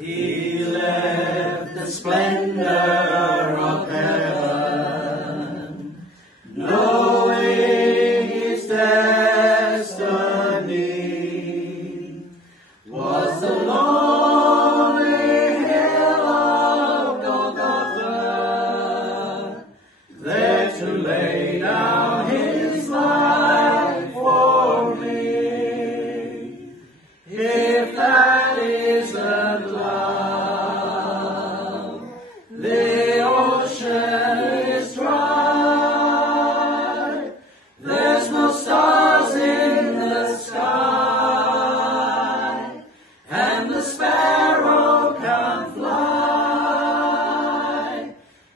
He left the splendor of heaven, knowing his destiny was the lonely hill of Golgotha, there to lay down his life for me. If that isn't love, the ocean is dry. There's no stars in the sky, and the sparrow can fly.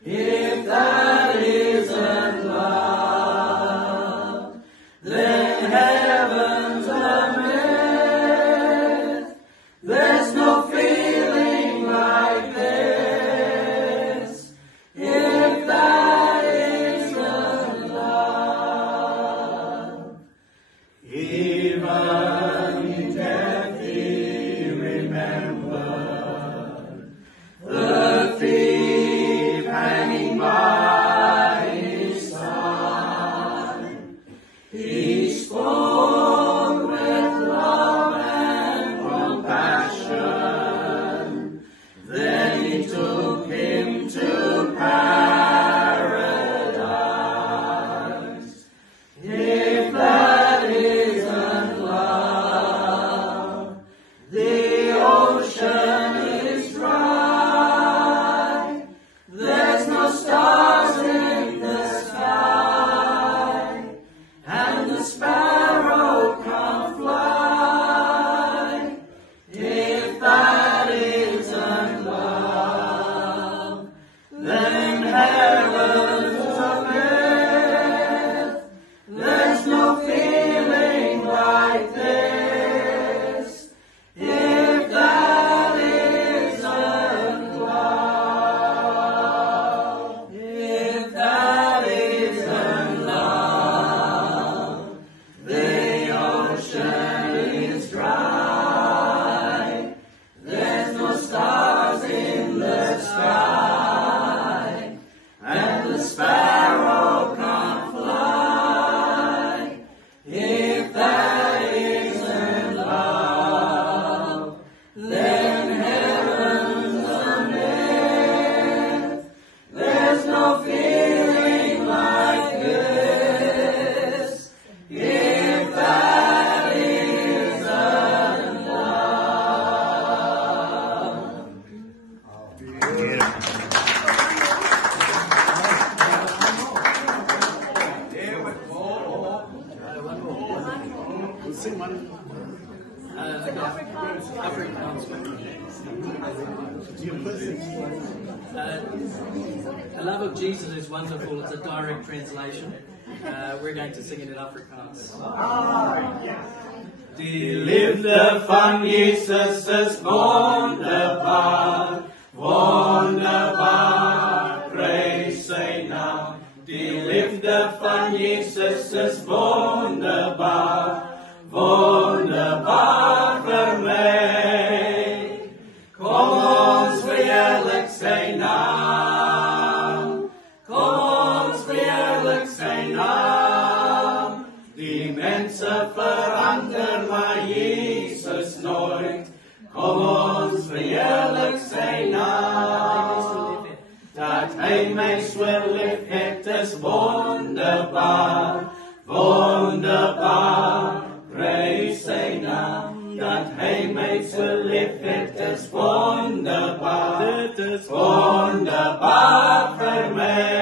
If that isn't love, then heaven's a myth. There's no feeling like this. If that isn't love, even in death he remembered the thief hanging by his side. He spoke with love and compassion. Then he took him to paradise. If that isn't love, the ocean is dry. There's no stars in the sky, and the sparrow can fly. If that isn't love, then heaven's a myth. There's no feeling like this. If that isn't love, if that isn't love, the ocean is dry. There's no stars in the sky, and the sparrow can't fly. If that isn't love, then heaven's a myth. There's no feeling like this. If that isn't love. We'll sing one. The love of Jesus is wonderful. It's a direct translation. We're going to sing it in Afrikaans. Die liefde van Jesus is wonderbaar, wonderbaar, prys sy naam. Die liefde van Jesus is wonderbaar, wonderbaar vir my. Kom ons verheerlik sy naam, kom ons verheerlik sy naam. Die mense verander, maar Jesus nooit. Kom ons verheerlik sy naam. Dat hy my so lief het is wonderbaar, wonderbaar, prys sy naam. Dat hy my so lief het is wonderbaar, dit is wonderbaar vir my.